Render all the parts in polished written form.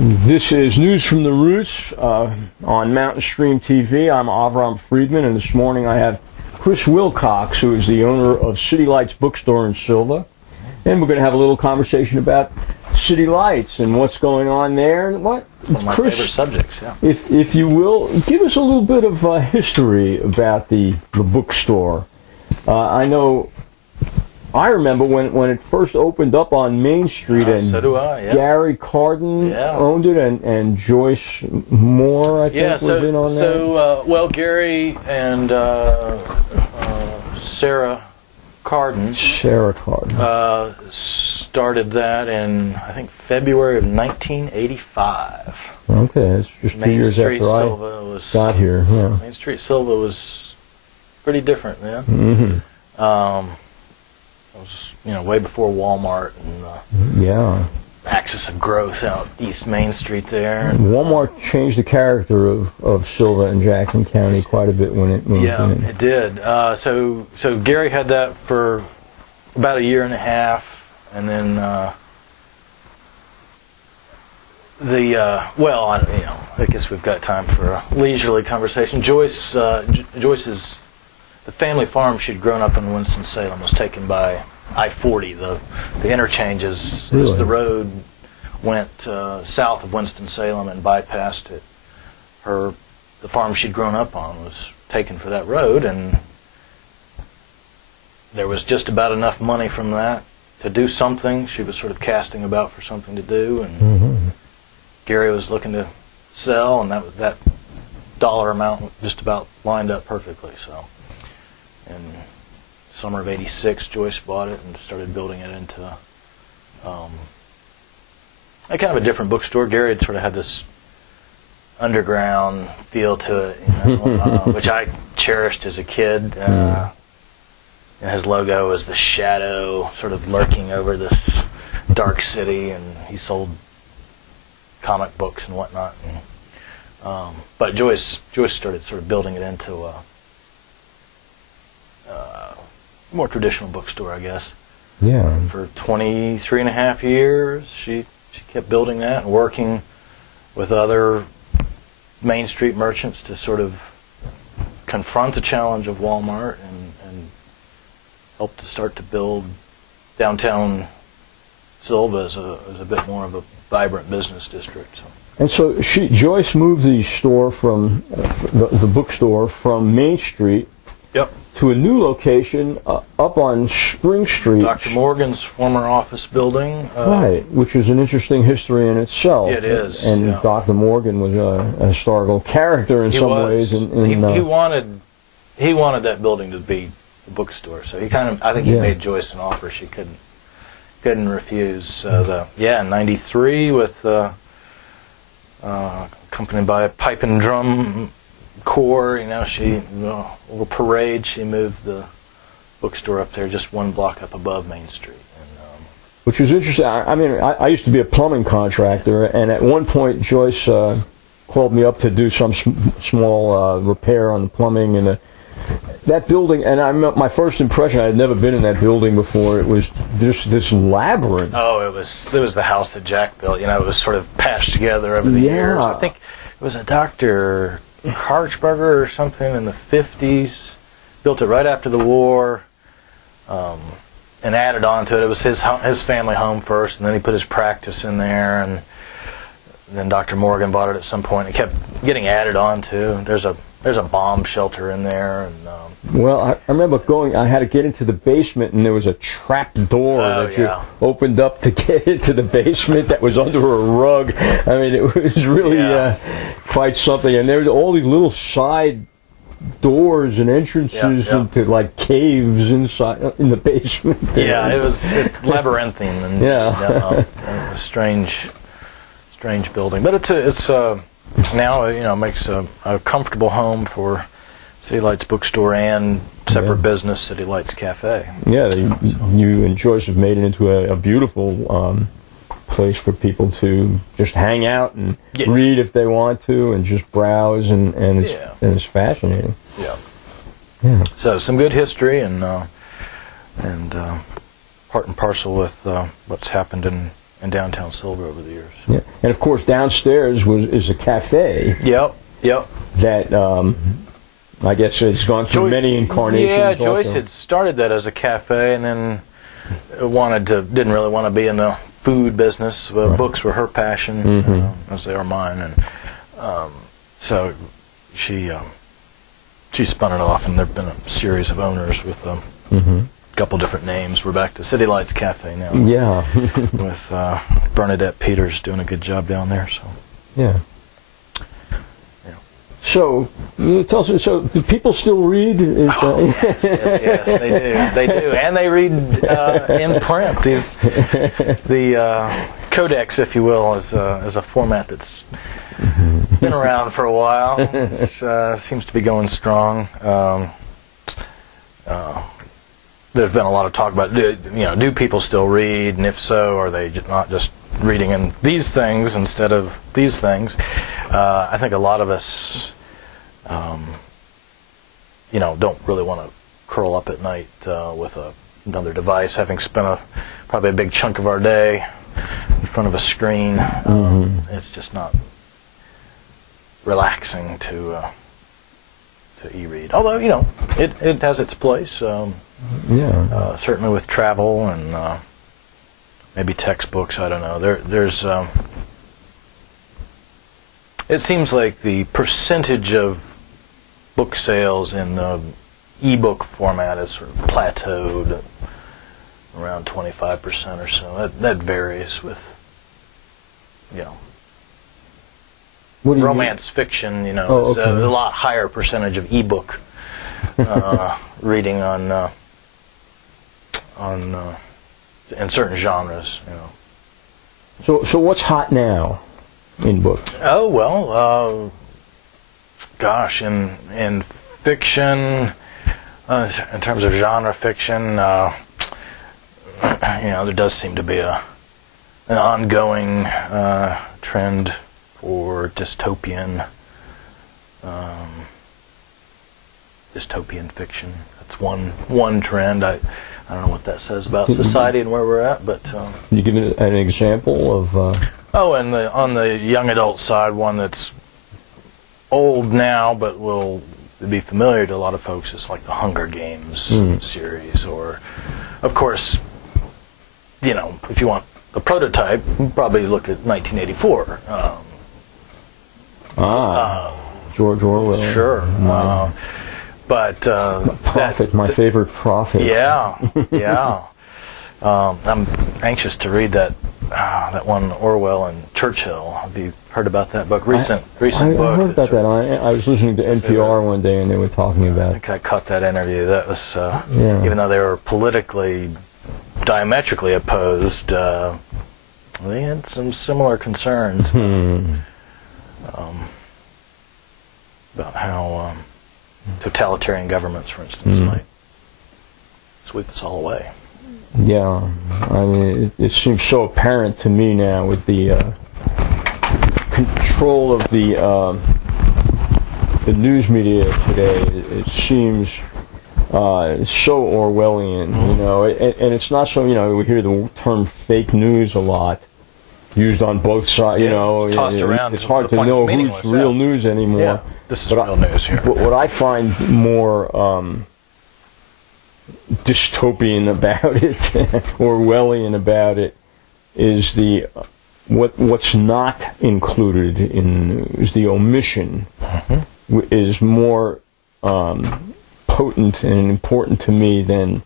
This is News from the Roots on Mountain Stream TV. I'm Avram Friedman, and this morning I have Chris Wilcox, who is the owner of City Lights Bookstore in Sylva. And we're going to have a little conversation about City Lights and what's going on there. One of my favorite subjects, yeah. If you will, give us a little bit of history about the bookstore. I remember when it first opened up on Main Street, and so do I, yeah. Gary Carden owned it, and Joyce Moore, I think, was in on that. Well, Gary and Sarah Carden started that in, I think, February of 1985. Okay, that's just 2 years after I got here. Yeah. Main Street Sylva was pretty different then. Mm-hmm. It was, way before Walmart and axis of growth out East Main Street there. Walmart changed the character of Sylva and Jackson County quite a bit when it moved in. Yeah, it did. So Gary had that for about a year and a half, and then I guess we've got time for a leisurely conversation. Joyce's the family farm she'd grown up in Winston-Salem was taken by I-40, the interchanges. Really? As the road went south of Winston-Salem and bypassed it, the farm she'd grown up on was taken for that road, and there was just about enough money from that to do something. She was sort of casting about for something to do, and Gary was looking to sell, and that dollar amount just about lined up perfectly. So in summer of '86, Joyce bought it and started building it into a kind of a different bookstore. Gary had sort of had this underground feel to it, which I cherished as a kid. And his logo was the shadow sort of lurking over this dark city, and he sold comic books and whatnot. But Joyce started sort of building it into a more traditional bookstore, I guess. Yeah. For 23 and a half years, she kept building that and working with other Main Street merchants to sort of confront the challenge of Walmart and help to start to build downtown Sylva as a bit more of a vibrant business district. So. And so Joyce moved the store from the bookstore from Main Street. Yep. To a new location up on Spring Street. Dr. Morgan's former office building. Right, which is an interesting history in itself. It is. And Dr. Morgan was a historical character in some ways. He wanted that building to be the bookstore, so I think he made Joyce an offer she couldn't refuse. In '93 with accompanied by a pipe and drum corps, over parade, she moved the bookstore up there just one block up above Main Street. Which was interesting. I used to be a plumbing contractor, and at one point Joyce called me up to do some small repair on the plumbing, and that building, and my first impression, I had never been in that building before, it was just this labyrinth. Oh, it was the house that Jack built. It was sort of patched together over the years. I think it was a Dr. Harchberger or something in the 50s, built it right after the war, and added on to it. It was his family home first, and then he put his practice in there, and then Dr. Morgan bought it at some point. It kept getting added on to. There's a bomb shelter in there, and well, I remember I had to get into the basement, and there was a trap door that you opened up to get into the basement that was under a rug. It was really quite something. And there were all these little side doors and entrances into like caves inside in the basement. Yeah, it was labyrinthine and a strange building. But it's now makes a comfortable home for City Lights Bookstore and separate business, City Lights Cafe. Yeah, you and Joyce have made it into a beautiful place for people to just hang out and read if they want to, and just browse, and it's fascinating. Yeah. So some good history and part and parcel with what's happened in in downtown Sylva over the years. Yeah. And of course, downstairs is a cafe. Yep. That I guess it's gone through many incarnations. Yeah, Joyce also had started that as a cafe, and then didn't really want to be in the food business. Books were her passion, as they are mine, and so she spun it off, and there've been a series of owners with a couple different names. We're back to City Lights Cafe now. Yeah, with Bernadette Peters doing a good job down there. So yeah. So, tell us. So, do people still read? Yes, they do, and they read in print. The codex, if you will, is a format that's been around for a while. It seems to be going strong. There's been a lot of talk about, do people still read, and if so, are they not just reading in these things instead of these things? I think a lot of us, don't really want to curl up at night with another device, having spent probably a big chunk of our day in front of a screen. It's just not relaxing to e-read. Although, it has its place. Certainly with travel and maybe textbooks. I don't know. There's it seems like the percentage of book sales in the e-book format is sort of plateaued around 25% or so. That varies with, romance fiction. It's a lot higher percentage of e-book reading on in certain genres. So what's hot now in books? Oh well, gosh, in fiction, in terms of genre fiction, there does seem to be an ongoing trend for dystopian dystopian fiction. That's one trend. I don't know what that says about society and where we're at, but can you give me an example of? And on the young adult side, one that's old now but will be familiar to a lot of folks is like the Hunger Games series, or, of course, if you want a prototype, probably look at 1984. George Orwell. Sure. But Prophet, my favorite prophet. Yeah. I'm anxious to read that one, Orwell and Churchill. Have you heard about that book? Recent book. I heard about that. I was listening to NPR one day, and they were talking about. I think I caught that interview. That was even though they were politically diametrically opposed, they had some similar concerns about how totalitarian governments, for instance, might sweep us all away. Yeah, I mean, it seems so apparent to me now with the control of the news media today. It seems so Orwellian, and it's not so. We hear the term fake news a lot used on both sides. Tossed around. It's hard to know who's real news anymore. Yeah, this is real news here. What I find more dystopian about it, Orwellian about it, is what's not included is the omission is more potent and important to me than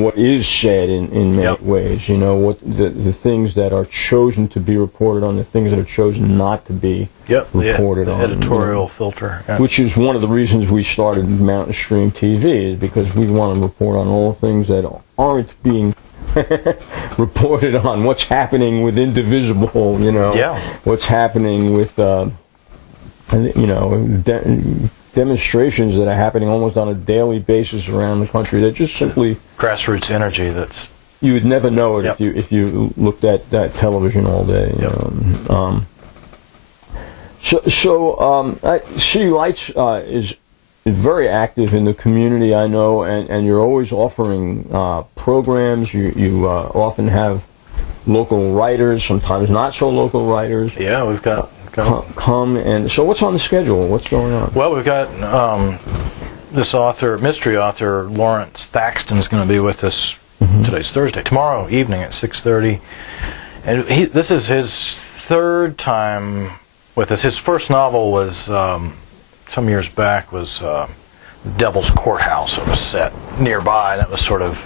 what is said in many ways. What the things that are chosen to be reported on, the things that are chosen not to be reported on. The editorial filter. Yeah. Which is one of the reasons we started Mountain Stream TV, is because we want to report on all things that aren't being reported on. What's happening with Indivisible, what's happening with, demonstrations that are happening almost on a daily basis around the country that just simply grassroots energy that's you would never know it if you looked at that television all day. City Lights is very active in the community, I know, and you're always offering programs. You often have local writers, sometimes not so local writers. Yeah, we've got come. And so what's on the schedule? What's going on? Well, we've got this mystery author Lawrence Thaxton's going to be with us. Today's Thursday. Tomorrow evening at 6:30, and this is his third time with us. His first novel was some years back was Devil's Courthouse. It was set nearby. That was sort of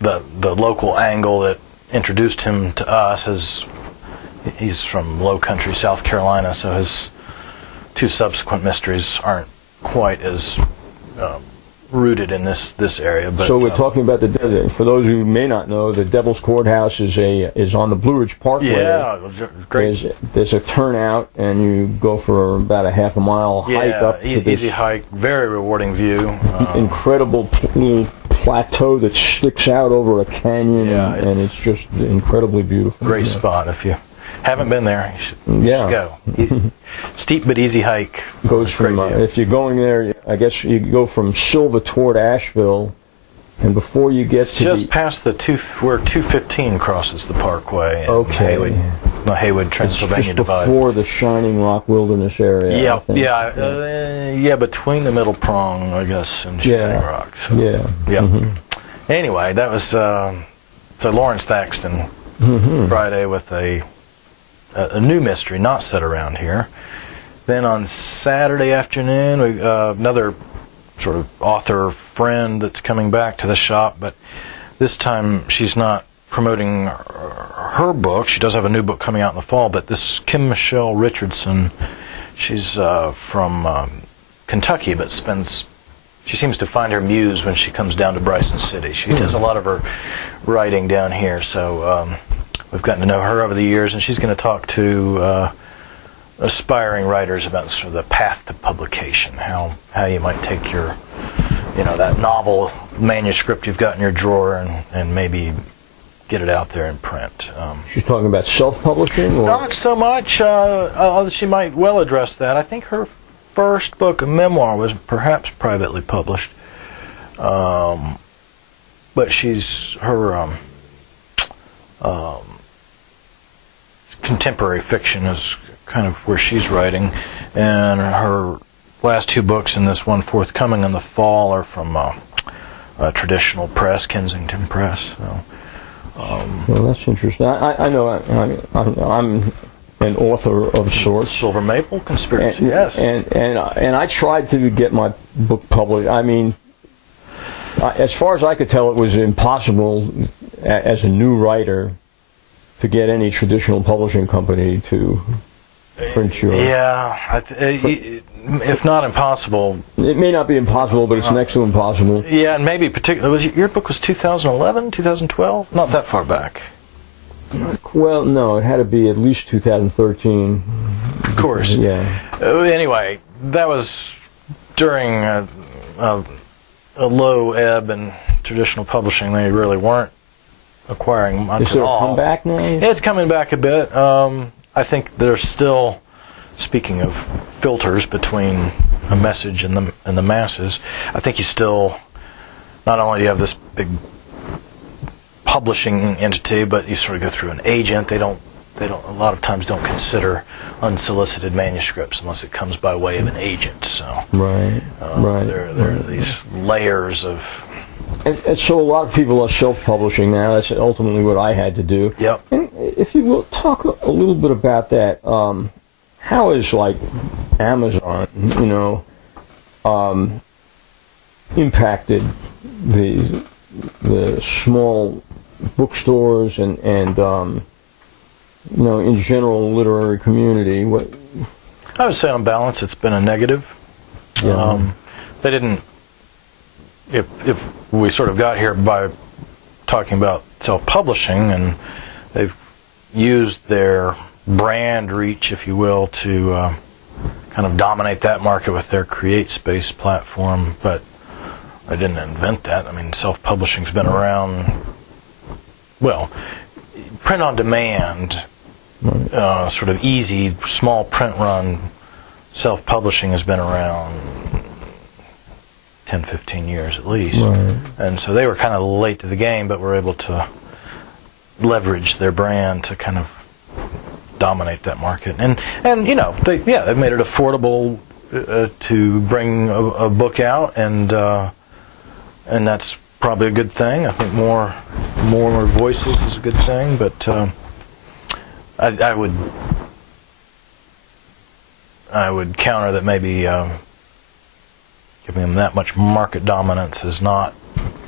the local angle that introduced him to us. He's from Low Country, South Carolina, so his two subsequent mysteries aren't quite as rooted in this area. But, so we're talking about for those who may not know, the Devil's Courthouse is on the Blue Ridge Parkway. Yeah, great. There's a turnout, and you go for about a half a mile hike up to this easy hike, very rewarding view. Incredible little plateau that sticks out over a canyon, and it's just incredibly beautiful. Great spot. If you haven't been there, you should go. Steep but easy hike. Goes from if you're going there, I guess you go from Sylva toward Asheville, and before you get to just past where 215 crosses the Parkway. Okay. Haywood, Pennsylvania divide. Before the Shining Rock Wilderness area. Yeah, between the Middle Prong, I guess, and Shining Rock. So, yeah. Anyway, that was so Lawrence Thaxton Friday with a new mystery not set around here. Then on Saturday afternoon, we another sort of author friend that's coming back to the shop, but this time she's not promoting her book. She does have a new book coming out in the fall, but this Kim Michelle Richardson, she's from Kentucky, but she seems to find her muse when she comes down to Bryson City. She does a lot of her writing down here, so we've gotten to know her over the years, and she's going to talk to aspiring writers about sort of the path to publication, how you might take your, that novel manuscript you've got in your drawer and maybe get it out there in print. She's talking about self-publishing? Or? Not so much. She might well address that. I think her first book, a memoir, was perhaps privately published. But her contemporary fiction is kind of where she's writing, and her last two books and this one forthcoming in the fall are from a traditional press, Kensington Press. So, well, that's interesting. I know I'm an author of sorts. Silver Maple Conspiracy, yes. And I tried to get my book published. I mean, as far as I could tell, it was impossible as a new writer to get any traditional publishing company to print your... Yeah, if not impossible... It may not be impossible, but it's next to impossible. Yeah, and maybe particularly... Your book was 2011, 2012? Not that far back. Well, no, it had to be at least 2013. Of course. Yeah. Anyway, that was during a low ebb in traditional publishing. They really weren't acquiring much at all. Is there a comeback now? Yeah, it's coming back a bit. I think there's still, speaking of filters between a message and the masses, I think you still, not only do you have this big publishing entity, but you sort of go through an agent. They don't a lot of times don't consider unsolicited manuscripts unless it comes by way of an agent. So right. There are these layers of. And so a lot of people are self-publishing now. That's ultimately what I had to do. Yep. And if you will talk a little bit about that, how is like Amazon, impacted the small bookstores and in general literary community? What I would say on balance, it's been a negative. Yeah. They didn't. If we sort of got here by talking about self-publishing, and they've used their brand reach, if you will, to kind of dominate that market with their CreateSpace platform, but I didn't invent that. I mean, self-publishing's been around, well, print on demand, sort of easy, small print run self-publishing has been around 10, 15 years at least. Right. And so they were kind of late to the game, but were able to leverage their brand to kind of dominate that market. And you know, they've made it affordable to bring a book out, and that's probably a good thing. I think more voices is a good thing, but I would counter that maybe giving them that much market dominance is not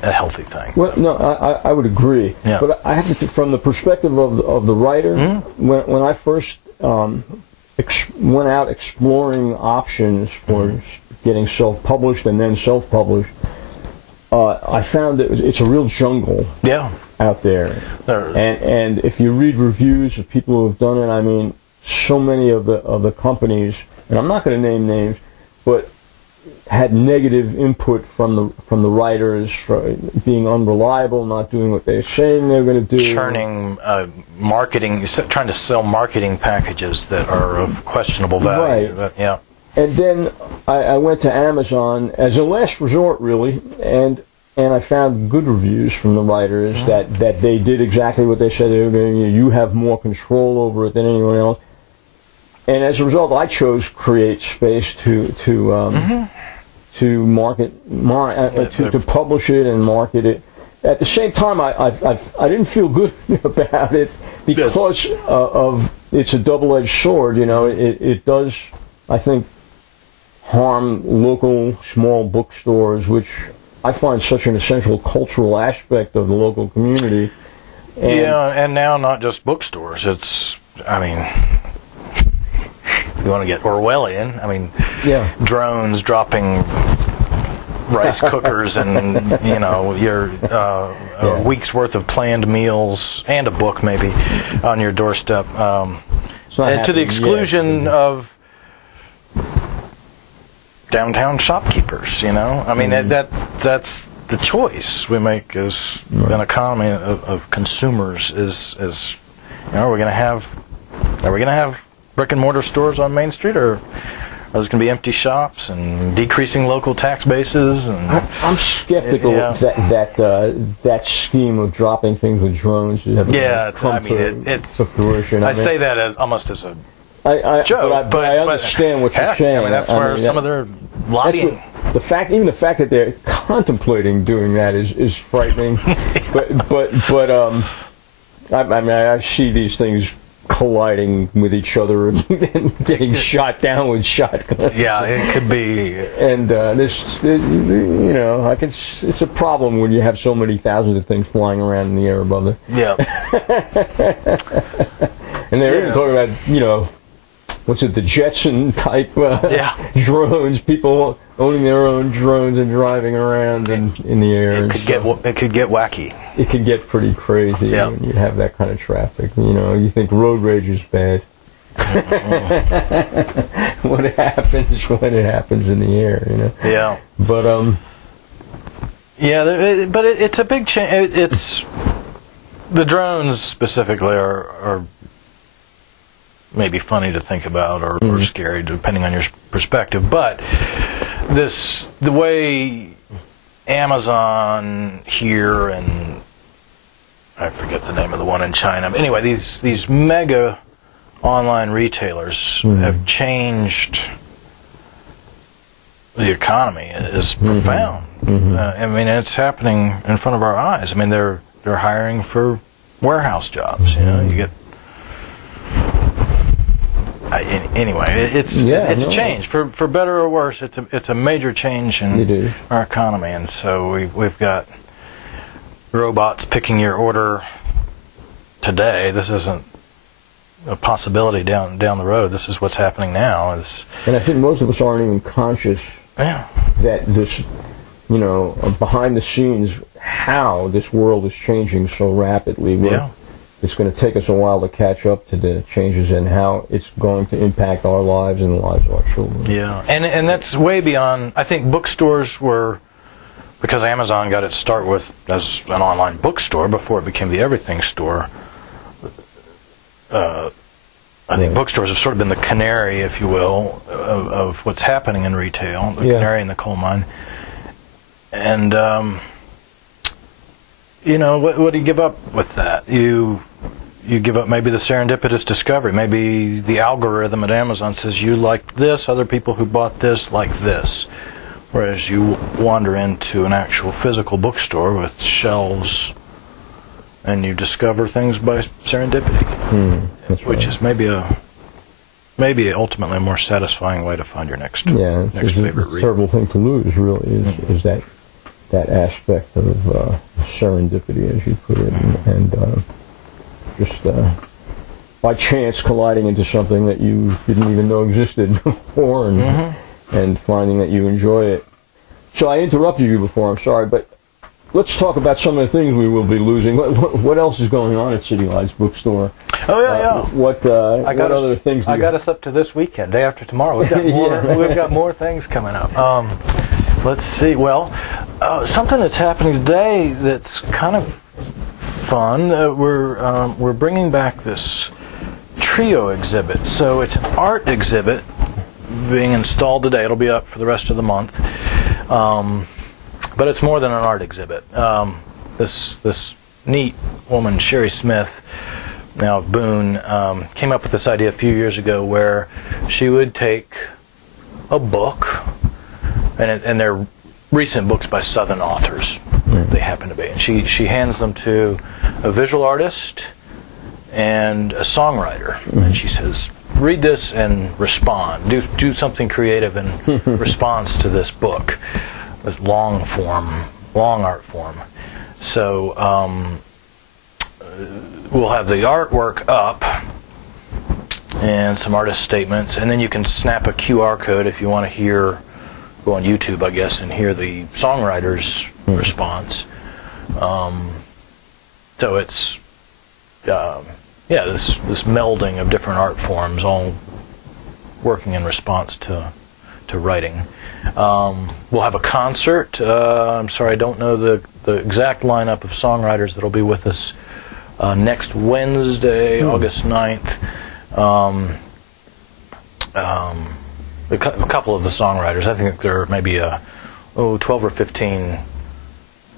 a healthy thing. Well, no, I would agree. Yeah. But I have to, from the perspective of the writer, when I first went out exploring options for getting self-published and then self-published, I found that it's a real jungle out there. And if you read reviews of people who have done it, I mean, so many of the companies, and I'm not going to name names, but had negative input from the writers for being unreliable, not doing what they're saying they're going to do, churning marketing, trying to sell marketing packages that are of questionable value. Right. But, yeah. And then I went to Amazon as a last resort, really, and I found good reviews from the writers that they did exactly what they said they were going to do. You have more control over it than anyone else. And as a result, I chose Create Space to market, to publish it and market it. At the same time, I didn't feel good about it because of it's a double-edged sword. You know, it does, I think, harm local small bookstores, which I find such an essential cultural aspect of the local community. And now not just bookstores. It's, I mean, you want to get Orwellian, I mean, drones dropping rice cookers and, you know, your a week's worth of planned meals and a book maybe on your doorstep, and to the exclusion of downtown shopkeepers. You know, I mean, that's the choice we make as an economy of consumers. Is you know, are we going to have brick and mortar stores on Main Street, or are there going to be empty shops and decreasing local tax bases? And I'm skeptical that scheme of dropping things with drones. It's to fruition. I say that as almost as a joke, but I understand what you're saying. I mean, that's where some of their lobbying. The fact that they're contemplating doing that is frightening. I mean, I see these things colliding with each other and getting shot down with shotguns. Yeah, it could be. And you know, it's a problem when you have so many thousands of things flying around in the air above them. Yeah. And they're even talking about, you know, what's it, the Jetson type drones, people owning their own drones and driving around in the air. It could get wacky. It could get pretty crazy when you have that kind of traffic. You know, you think road rage is bad. When it happens in the air, you know. Yeah. But but it's a big change. It's the drones specifically are maybe funny to think about or scary, depending on your perspective. But the way Amazon here, and I forget the name of the one in China. But anyway, these mega online retailers have changed the economy is profound. I mean, it's happening in front of our eyes. I mean, they're hiring for warehouse jobs. You know, you get. Anyway, it's a change for better or worse. It's a major change in our economy, and so we've got robots picking your order today. This isn't a possibility down the road. This is what's happening now. And I think most of us aren't even conscious that this, you know, behind the scenes, how this world is changing so rapidly. It's going to take us a while to catch up to the changes and how it's going to impact our lives and the lives of our children. Yeah, and that's way beyond. I think bookstores were, because Amazon got its start as an online bookstore before it became the everything store. I think bookstores have sort of been the canary, if you will, of what's happening in retail, the canary in the coal mine. And you know, what do you give up with that? You give up maybe the serendipitous discovery. Maybe the algorithm at Amazon says you like this, other people who bought this like this. Whereas you wander into an actual physical bookstore with shelves and you discover things by serendipity. Which is maybe ultimately a more satisfying way to find your next favorite read. A terrible thing to lose, really, is that aspect of serendipity, as you put it, and just by chance colliding into something that you didn't even know existed before, and finding that you enjoy it. So I interrupted you before, I'm sorry, but let's talk about some of the things we will be losing. What else is going on at City Lights Bookstore? Oh, yeah. What other things? I got us up to this weekend, day after tomorrow. We've got more. We've got more things coming up. Let's see. Well, something that's happening today that's kind of fun. We're bringing back this trio exhibit. So it's an art exhibit being installed today. It'll be up for the rest of the month. But it's more than an art exhibit. This neat woman, Sherry Smith, now of Boone, came up with this idea a few years ago where she would take a book, and they're recent books by Southern authors, they happen to be, and she hands them to a visual artist and a songwriter, and she says, read this and respond. Do something creative in response to this book. Long art form. So we'll have the artwork up and some artist statements, and then you can snap a QR code if you want to go on YouTube, I guess, and hear the songwriter's response. So it's this melding of different art forms, all working in response to writing. We'll have a concert. I'm sorry, I don't know the exact lineup of songwriters that'll be with us next Wednesday, August 9th. A couple of the songwriters, I think there are maybe 12 or 15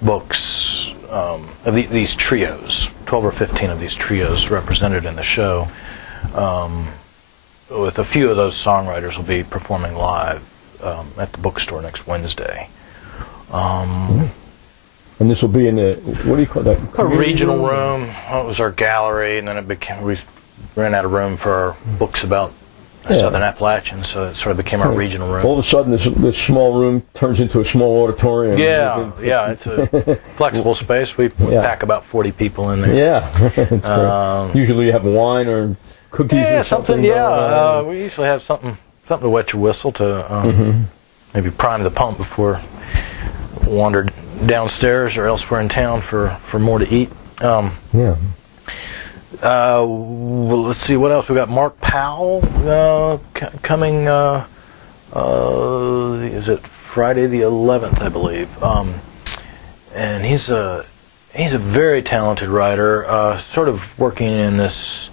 books of these trios, 12 or 15 of these trios represented in the show. With a few of those songwriters will be performing live at the bookstore next Wednesday. And this will be in the, what do you call that? A regional room. Well, it was our gallery, and then we ran out of room for our books about Southern Appalachians, so it sort of became our regional room. All of a sudden, this small room turns into a small auditorium. Yeah, it's a flexible space. We pack about 40 people in there. Yeah. Usually you have wine or cookies or something. We usually have something to wet your whistle to maybe prime the pump before we wander downstairs or elsewhere in town for more to eat. Well, let's see what else we got. Mark Powell coming. Is it Friday the 11th, I believe? And he's a very talented writer, sort of working in this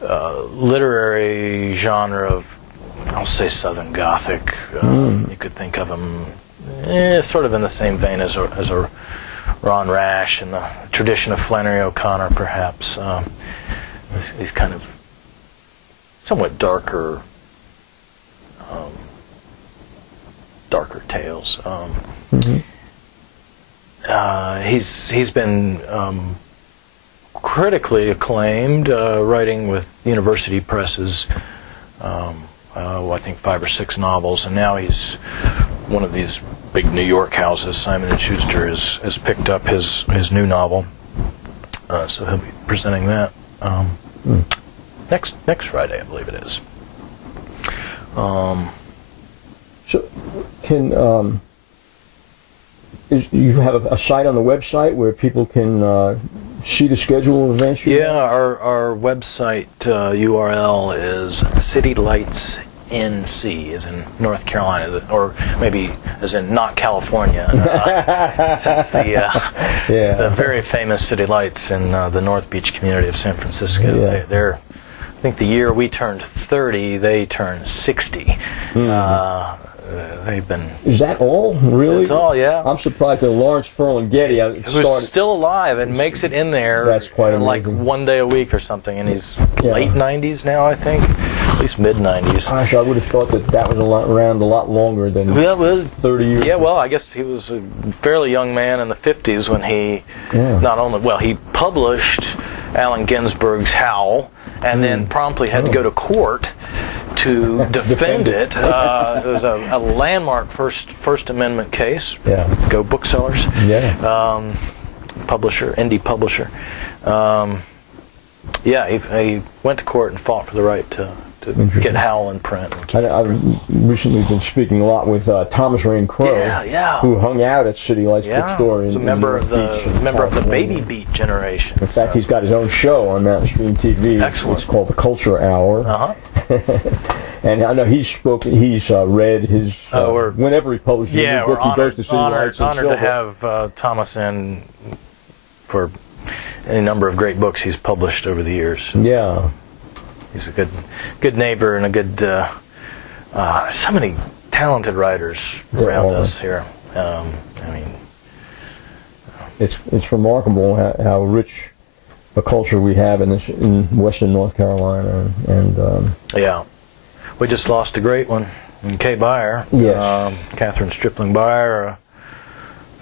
literary genre of, I'll say, Southern Gothic. You could think of him sort of in the same vein as a Ron Rash and the tradition of Flannery O'Connor, perhaps. These kind of somewhat darker tales. He's been critically acclaimed, writing with university presses. I think 5 or 6 novels, and now he's one of these big New York houses. Simon & Schuster has picked up his new novel, so he'll be presenting that next Friday, I believe it is. So, can you have a site on the website where people can see the schedule of events? Our website URL is CityLightsNC, as in North Carolina, or maybe as in not California, since the very famous City Lights in the North Beach community of San Francisco. They're, I think the year we turned 30, they turned 60. they've been... Is that all? Really? That's all, yeah. I'm surprised that Lawrence Ferlinghetti who's still alive and makes it in there. That's quite amazing. Like one day a week or something, and he's late 90s now, I think. At least mid-90s. Gosh, I would have thought that was around a lot longer than 30 years. Yeah, well, I guess he was a fairly young man in the 50s when he not only... Well, he published Allen Ginsberg's Howl, and then promptly had to go to court to defend it. It was a landmark First Amendment case. Yeah. Go booksellers. Yeah. Publisher, indie publisher. He went to court and fought for the right to get Howl in print. I've recently been speaking a lot with Thomas Rain Crow, who hung out at City Lights Bookstore. He's a member of the Baby Beat generation. In fact, he's got his own show on Mountain Stream TV. Excellent. It's called The Culture Hour. And I know he's read his whenever he publishes a new book, he goes to City Lights. Honored to have Thomas in for any number of great books he's published over the years. Yeah. He's a good neighbor and a good. So many talented writers around us here. I mean, it's remarkable how rich a culture we have in Western North Carolina, and we just lost a great one, Kay Beyer. Yes. Catherine Stripling Beyer,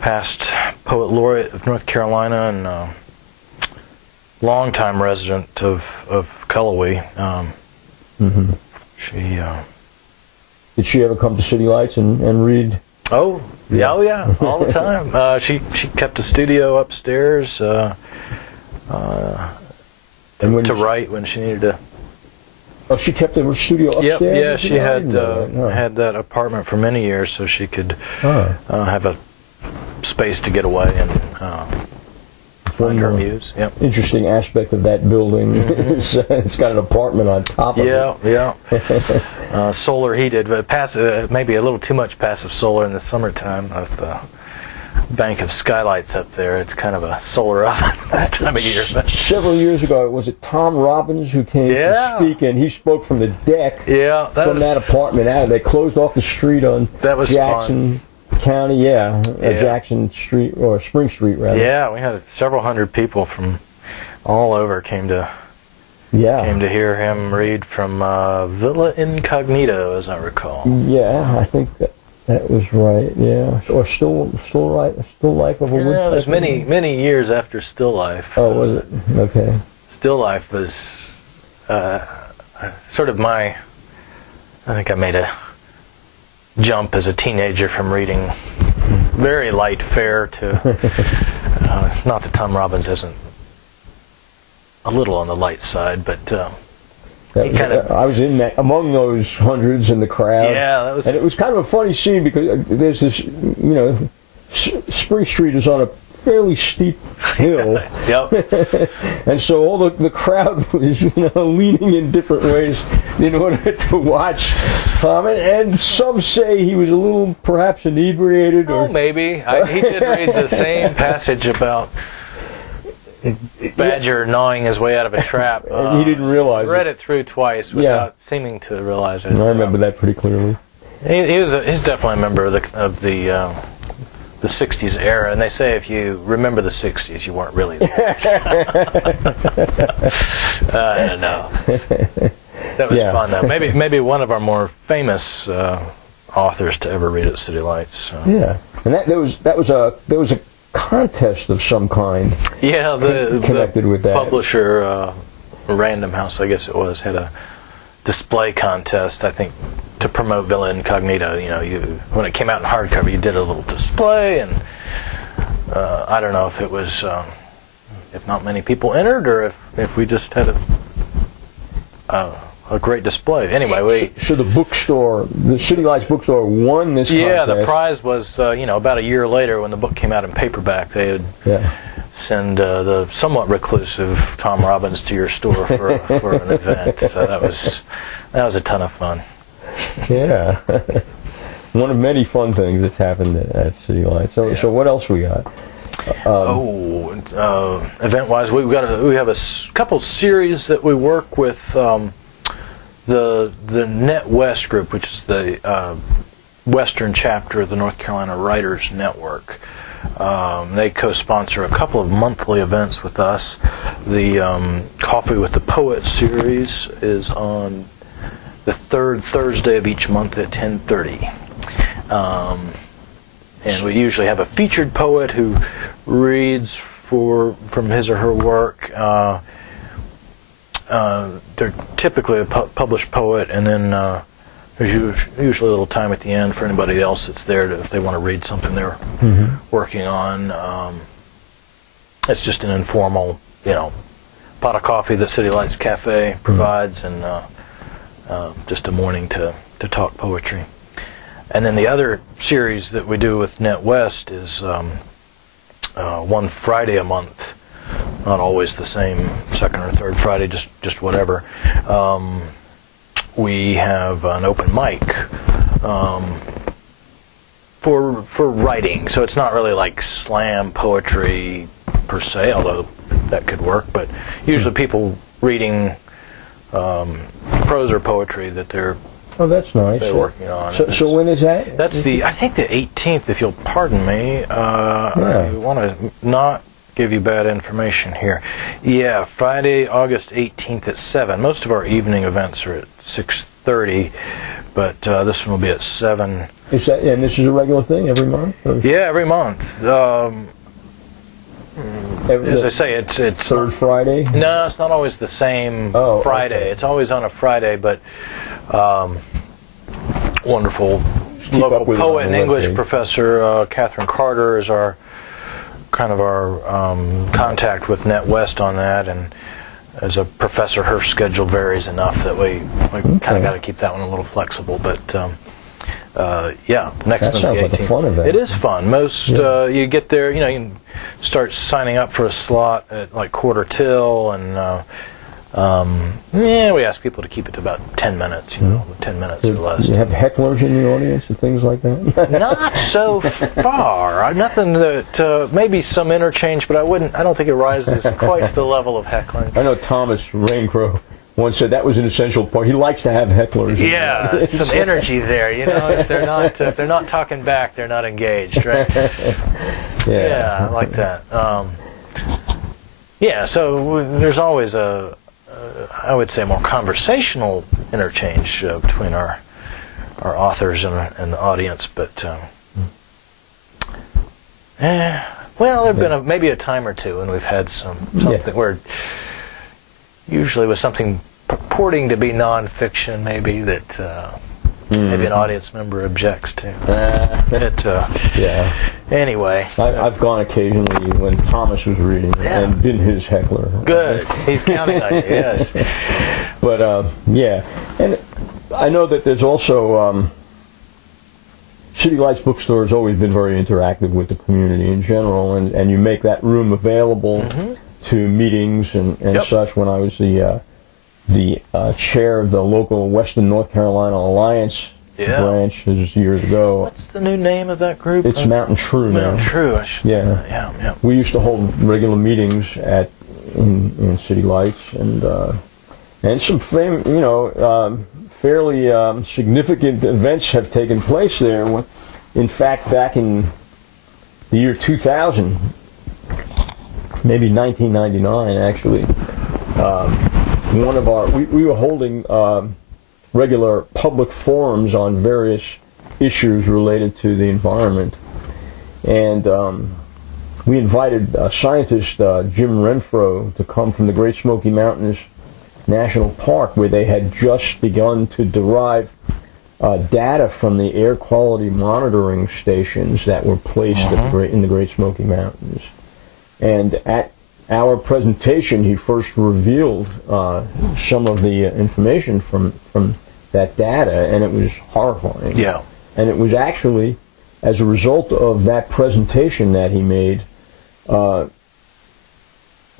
past poet laureate of North Carolina and longtime resident of Cullowhee. Did she ever come to City Lights and read? Oh yeah, all the time. She kept a studio upstairs to write when she needed to. Oh, she kept her studio upstairs? Yeah, she had that apartment for many years, so she could have a space to get away and find her muse. Yep. Interesting aspect of that building. It's got an apartment on top of it. Yeah. Solar heated, but maybe a little too much passive solar in the summertime with the bank of skylights up there. It's kind of a solar oven this time of year. Several years ago, was it Tom Robbins who came to speak, and he spoke from the deck from that apartment out. They closed off the street on Jackson County, Jackson Street, or Spring Street, rather. Yeah, we had several hundred people from all over came to hear him read from Villa Incognito, as I recall. Yeah, I think that was right. Yeah, or Still Life of a Woodpecker. Yeah, it was many years after Still Life. Oh, was it? Okay. Still Life was sort of I think I made a jump as a teenager from reading very light fare to not that Tom Robbins isn't a little on the light side, but I was in that among those hundreds in the crowd. Yeah, and it was kind of a funny scene because there's this, Spring Street is on a fairly steep hill. And so all the crowd was leaning in different ways in order to watch Tom, and some say he was a little perhaps inebriated. Oh, maybe. He did read the same passage about badger gnawing his way out of a trap. He didn't realize read it through twice without seeming to realize it. I remember that pretty clearly. He's definitely a member of the 60s era, and they say if you remember the 60s, you weren't really there. I don't know. That was fun, though. Maybe one of our more famous authors to ever read at City Lights. So. Yeah, and there was a contest of some kind. Yeah, connected with that. Publisher, Random House, I guess it was, had a display contest, I think, to promote Villa Incognito. When it came out in hardcover, you did a little display, and I don't know if it was, if not many people entered, or if we just had a great display. Anyway, so the City Lights Bookstore won this contest. Yeah, the prize was, about a year later when the book came out in paperback, they would send the somewhat reclusive Tom Robbins to your store for an event. So that was a ton of fun. Yeah. One of many fun things that's happened at City Lights. So what else we got? Event-wise, we have a couple series that we work with the Net West group, which is the Western chapter of the North Carolina Writers Network. They co-sponsor a couple of monthly events with us. The Coffee with the Poet series is on the third Thursday of each month at 10:30. And we usually have a featured poet who reads from his or her work. They're typically a published poet, and then there's usually a little time at the end for anybody else that's there if they want to read something they're working on. It's just an informal, pot of coffee that City Lights Cafe provides, and just a morning to talk poetry. And then the other series that we do with NetWest is one Friday a month. Not always the same second or third Friday, just whatever. We have an open mic for writing, so it's not really like slam poetry per se, although that could work. But usually people reading prose or poetry that they're that's nice. They're working on. So when is that? That's I think the 18th, if you'll pardon me. I want to not give you bad information here. Yeah, Friday, August 18th at 7. Most of our evening events are at 6:30, but this one will be at 7. Is that, and this is a regular thing every month? Or? Yeah, every month. As I say, it's third Friday? No, it's not always the same Friday. Okay. It's always on a Friday, but wonderful local poet and English professor Catherine Carter is our contact with NetWest on that, and as a professor, her schedule varies enough that we kind of got to keep that one a little flexible. But next one's the 18th. Like a fun event. It is fun. Most you get there, you can start signing up for a slot at like 1:45, and we ask people to keep it to about 10 minutes, 10 minutes or less. You have hecklers in the audience and things like that? Not so far. Nothing that, maybe some interchange, but I don't think it rises quite to the level of heckling. I know Thomas Raincrow once said that was an essential part. He likes to have hecklers. Yeah, some energy there, if they're not talking back, they're not engaged, right? Yeah, I like that. So there's always I would say, more conversational interchange between our authors and the audience, but there've been maybe a time or two when we've had something where, usually with something purporting to be nonfiction, maybe that maybe an audience member objects to. Anyway, I've gone occasionally when Thomas was reading and been his heckler. Good, he's counting on you. Yes, but and I know that there's also City Lights Bookstore has always been very interactive with the community in general, and you make that room available to meetings and such. When I was the chair of the local Western North Carolina Alliance branch years ago. What's the new name of that group? It's Mountain True now. Mountain True. Yeah. We used to hold regular meetings in City Lights, and some fairly significant events have taken place there. In fact, back in the year 2000, maybe 1999 actually, we were holding regular public forums on various issues related to the environment, and we invited scientist Jim Renfro to come from the Great Smoky Mountains National Park, where they had just begun to derive data from the air quality monitoring stations that were placed in the Great Smoky Mountains. And at our presentation, he first revealed some of the information from that data, and it was horrifying. Yeah. And it was actually, as a result of that presentation that he made,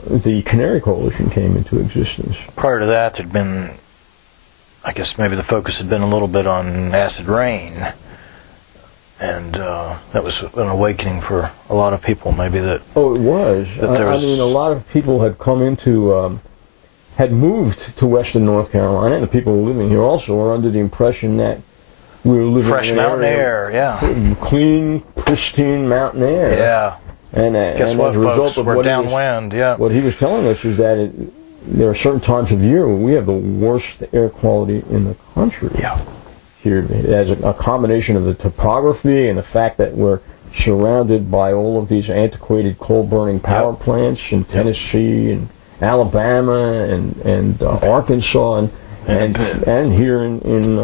the Canary Coalition came into existence. Prior to that, there'd been, I guess maybe the focus had been a little bit on acid rain, and that was an awakening for a lot of people, maybe that... Oh, it was. I mean, a lot of people had come into... had moved to Western North Carolina, and the people living here also were under the impression that we were living fresh in an mountain area, air, clean, pristine mountain air. Yeah. And guess and what, as a result folks? of We're what downwind. Yeah. What he was telling us is that there are certain times of year when we have the worst air quality in the country. Yeah. Here, as a combination of the topography and the fact that we're surrounded by all of these antiquated coal-burning power plants in Tennessee and Alabama and Arkansas and here in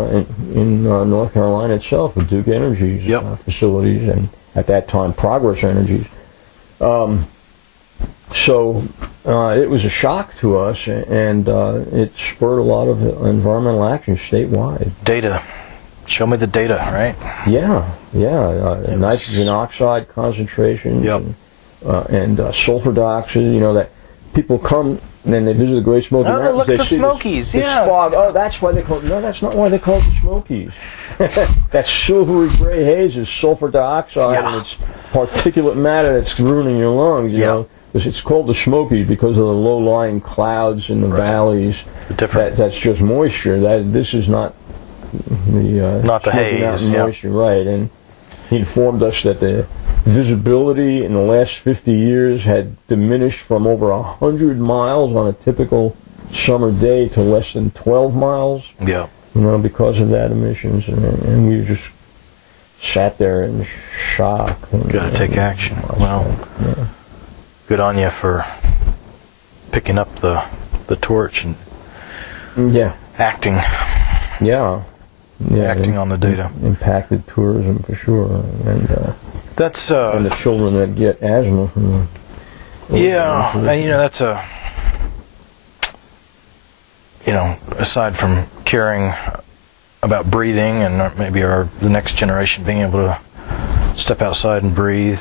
North Carolina itself with Duke Energy's facilities and at that time Progress Energies. So it was a shock to us, and it spurred a lot of environmental action statewide. Data. Show me the data, right? Yeah. Nitrogen oxide concentrations and sulfur dioxide, that people come and they visit the Great Smoky Mountains. Look at the Smokies, this fog. Oh, that's why they call it. No, that's not why they call it the Smokies. That silvery gray haze is sulfur dioxide, and it's particulate matter that's ruining your lungs, you know. It's called the Smokies because of the low-lying clouds in the valleys. That's just moisture. This is not the haze, moisture, right? And he informed us that the visibility in the last 50 years had diminished from over 100 miles on a typical summer day to less than 12 miles. Yeah. Because of that emissions, and we just sat there in shock. Got to take action. Well, good on you for picking up the torch and acting. Acting on the data. Impacted tourism for sure, and that's and the children that get asthma from that's aside from caring about breathing and maybe the next generation being able to step outside and breathe,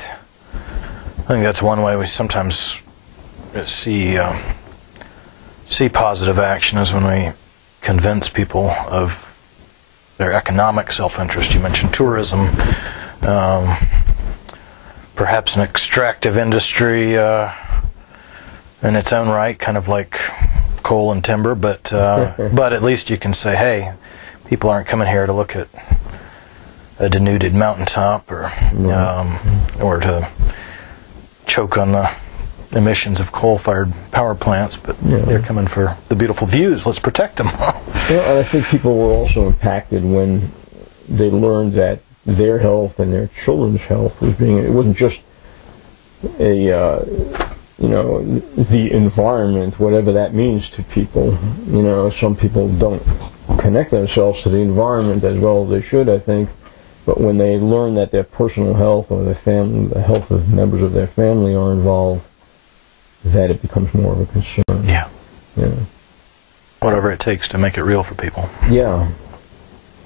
I think that's one way we sometimes see positive action is when we convince people of their economic self-interest. You mentioned tourism, perhaps an extractive industry in its own right, kind of like coal and timber, but at least you can say, hey, people aren't coming here to look at a denuded mountaintop or to choke on the emissions of coal-fired power plants, but they're coming for the beautiful views. Let's protect them. And I think people were also impacted when they learned that their health and their children's health was it wasn't just the environment, whatever that means to people. Some people don't connect themselves to the environment as well as they should, I think. But when they learn that their personal health or the health of members of their family are involved, that it becomes more of a concern. Yeah. Whatever it takes to make it real for people. Yeah,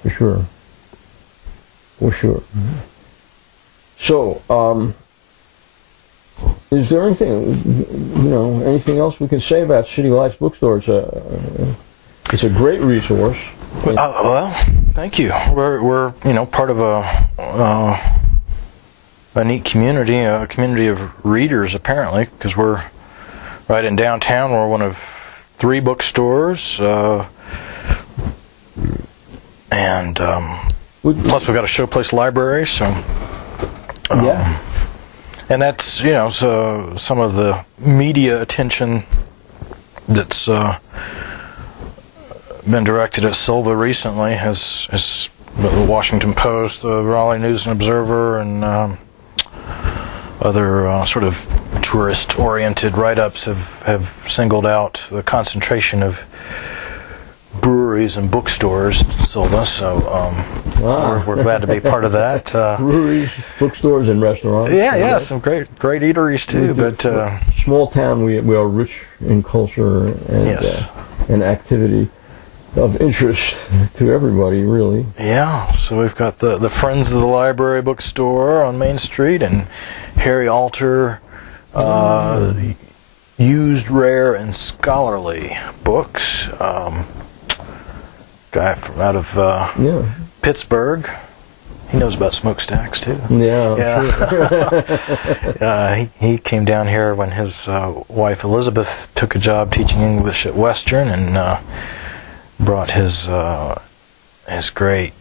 for sure. For sure. So, is there anything else we can say about City Lights Bookstore? It's a great resource. Well, thank you. We're part of a neat community, a community of readers apparently, because we're right in downtown. We're one of 3 bookstores, and plus we've got a showplace library. So and that's so some of the media attention that's been directed at Sylva recently has the Washington Post, the Raleigh News and Observer, and other sort of tourist-oriented write-ups have singled out the concentration of breweries and bookstores in Sylva, so we're glad to be part of that. Breweries, bookstores, and restaurants. Yeah, some great eateries too. But small town, we are rich in culture and activity of interest to everybody, really. Yeah, so we've got the Friends of the Library bookstore on Main Street, and Harry Alter, used, rare, and scholarly books. Guy from out of Pittsburgh. He knows about smokestacks too. Sure. He came down here when his wife Elizabeth took a job teaching English at Western, and brought his great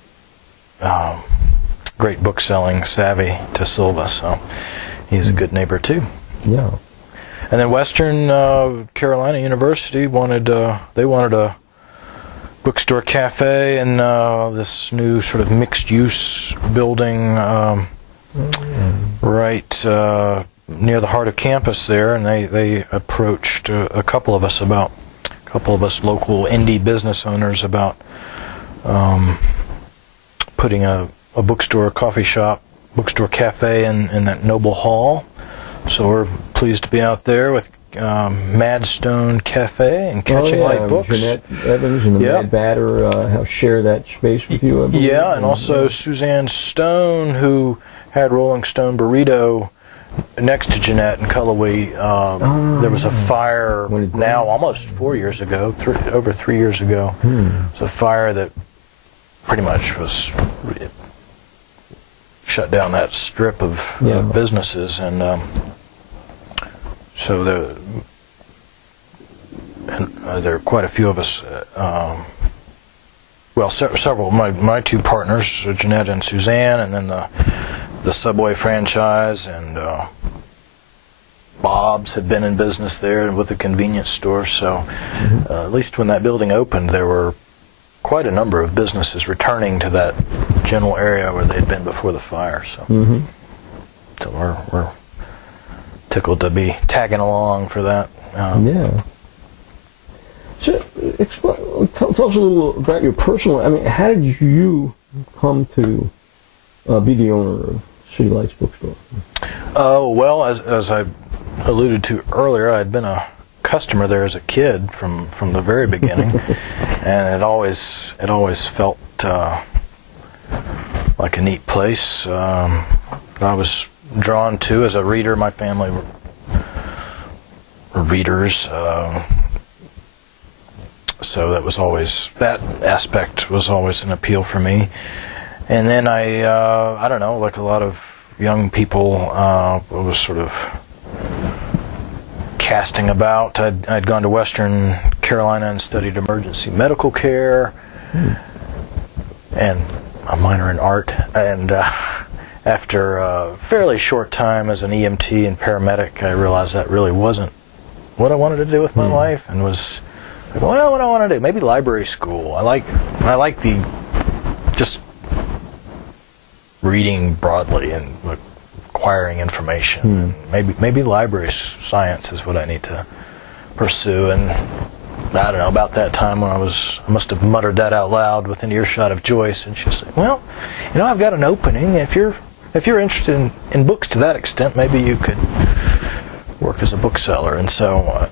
great book-selling savvy to Sylva, so he's a good neighbor too. Yeah. And then Western Carolina University wanted a bookstore cafe in this new sort of mixed-use building right near the heart of campus there, and they approached a couple of us local indie business owners about putting a bookstore, coffee shop, bookstore cafe in that noble hall. So we're pleased to be out there with Madstone Cafe and Catching Light Books. Jeanette Evans and the Mad Batter have share that space with you, I believe. Yeah, and also Suzanne Stone, who had Rolling Stone Burrito next to Jeanette and Cullowhee. There was a fire now almost 4 years ago, over 3 years ago. It was a fire that pretty much was shut down that strip of businesses, and so there are quite a few of us. Several. My two partners, Jeanette and Suzanne, and then the Subway franchise, and Bob's had been in business there with the convenience store. So at least when that building opened, there were quite a number of businesses returning to that general area where they'd been before the fire. So, so we're tickled to be tagging along for that. Yeah. So, tell us a little about your personal. I mean, how did you come to be the owner of City Lights Bookstore? Oh, well, as I alluded to earlier, I'd been a customer there as a kid from the very beginning, and it always felt like a neat place. I was drawn to as a reader. My family were readers, so that aspect was always an appeal for me. And then I don't know, like a lot of young people, I was sort of casting about. I'd gone to Western Carolina and studied emergency medical care and a minor in art. And after a fairly short time as an EMT and paramedic, I realized that really wasn't what I wanted to do with my life, and was like, well, what do I want to do? Maybe library school. I like the just reading broadly and acquiring information. Maybe library science is what I need to pursue. And I don't know, about that time when I must have muttered that out loud within earshot of Joyce, and she said, well, I've got an opening. If you're interested in books to that extent, maybe you could work as a bookseller. And so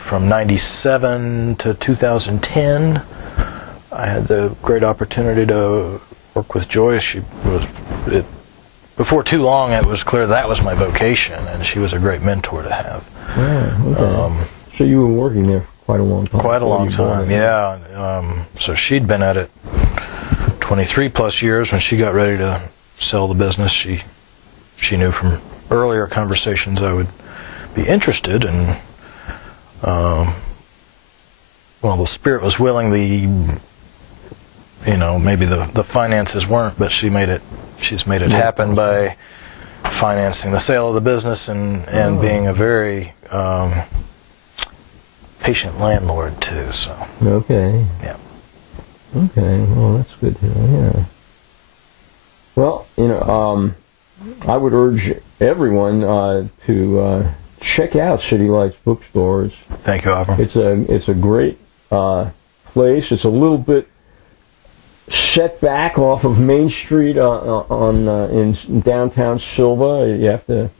from 97 to 2010, I had the great opportunity to work with Joyce. Before too long, it was clear that was my vocation, and she was a great mentor to have. Oh, okay. So you were working there for quite a long time. Quite a long time, yeah. So she'd been at it 23 plus years. When she got ready to sell the business, she knew from earlier conversations I would be interested, and the spirit was willing, maybe the finances weren't, but she's made it happen by financing the sale of the business and being a very patient landlord too. So okay. Yeah. Okay. Well, that's good to hear. Yeah. Well, I would urge everyone to check out City Lights Bookstores. Thank you, Avram. It's a great place. It's a little bit set back off of Main Street in downtown Sylva. You have to,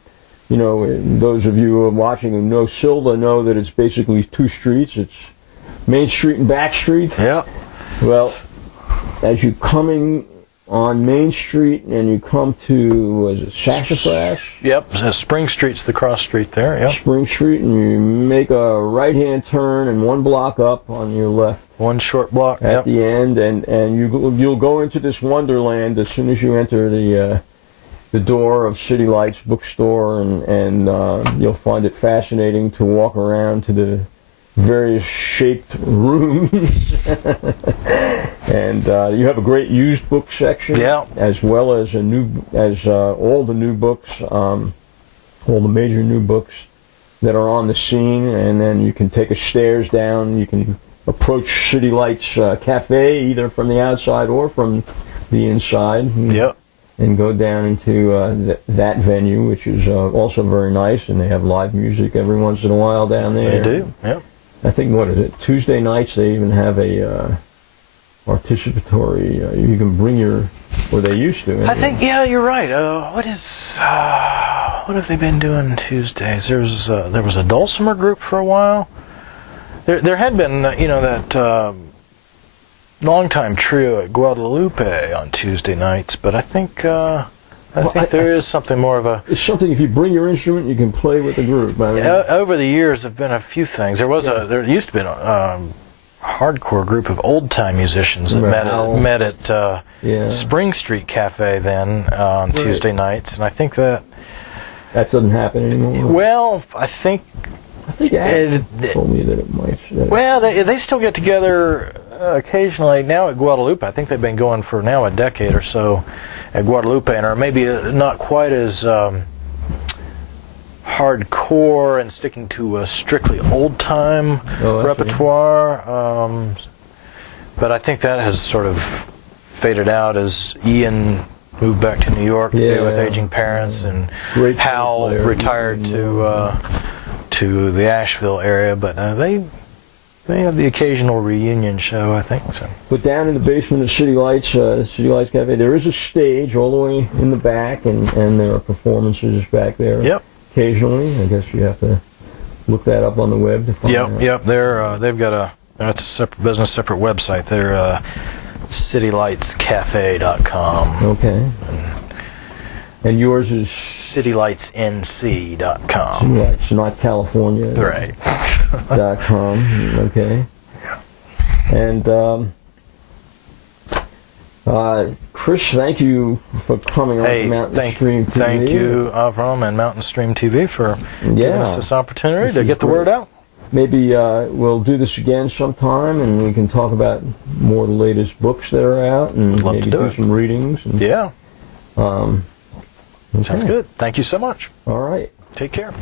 those of you who are watching who know Sylva know that it's basically two streets. It's Main Street and Back Street. Yeah. Well, as you're coming on Main Street and you come to, was it Sassafras? Yep, Spring Street's the cross street there, yep. Spring Street, and you make a right-hand turn and one block up on your left. One short block, at the end, and you'll go into this wonderland as soon as you enter the door of City Lights Bookstore, and you'll find it fascinating to walk around to various shaped rooms. And you have a great used book section, as well as all the new books, all the major new books that are on the scene. And then you can take a stairs down. You can approach City Lights Cafe either from the outside or from the inside. Yep. And go down into that venue, which is also very nice, and they have live music every once in a while down there. They do, yep. I think, what is it, Tuesday nights they even have a participatory, you can bring your, or they used to. I think, yeah, you're right. What have they been doing Tuesdays? There was a dulcimer group for a while. There had been, that long-time trio at Guadalupe on Tuesday nights, but I think there is something more of a... It's something, if you bring your instrument, you can play with the group. I mean, over the years, there have been a few things. There used to be a hardcore group of old-time musicians that met at Spring Street Cafe then on Tuesday nights, and I think that doesn't happen anymore. Well, I think Ed told me that it might. Well, they still get together occasionally now at Guadalupe. I think they've been going for now a decade or so at Guadalupe, and are maybe not quite as hardcore and sticking to a strictly old-time repertoire. But I think that has sort of faded out as Ian moved back to New York to be with aging parents, and Hal retired to the Asheville area. But they have the occasional reunion show, I think. So. But down in the basement of City Lights Cafe, there is a stage all the way in the back, and there are performances back there. Yep. Occasionally, I guess you have to look that up on the web to find out. Yep. They've got that's a separate business, separate website. They're citylightscafe.com. Okay. And yours is citylightsnc.com. City Lights, not California. Right. .com. Okay. And Chris, thank you for coming on to Mountain Stream TV. Thank you, Avram and Mountain Stream TV, for giving us this opportunity to get the word out. Maybe we'll do this again sometime, and we can talk about more of the latest books that are out, and maybe do some readings. And, Sounds good. Thank you so much. All right. Take care.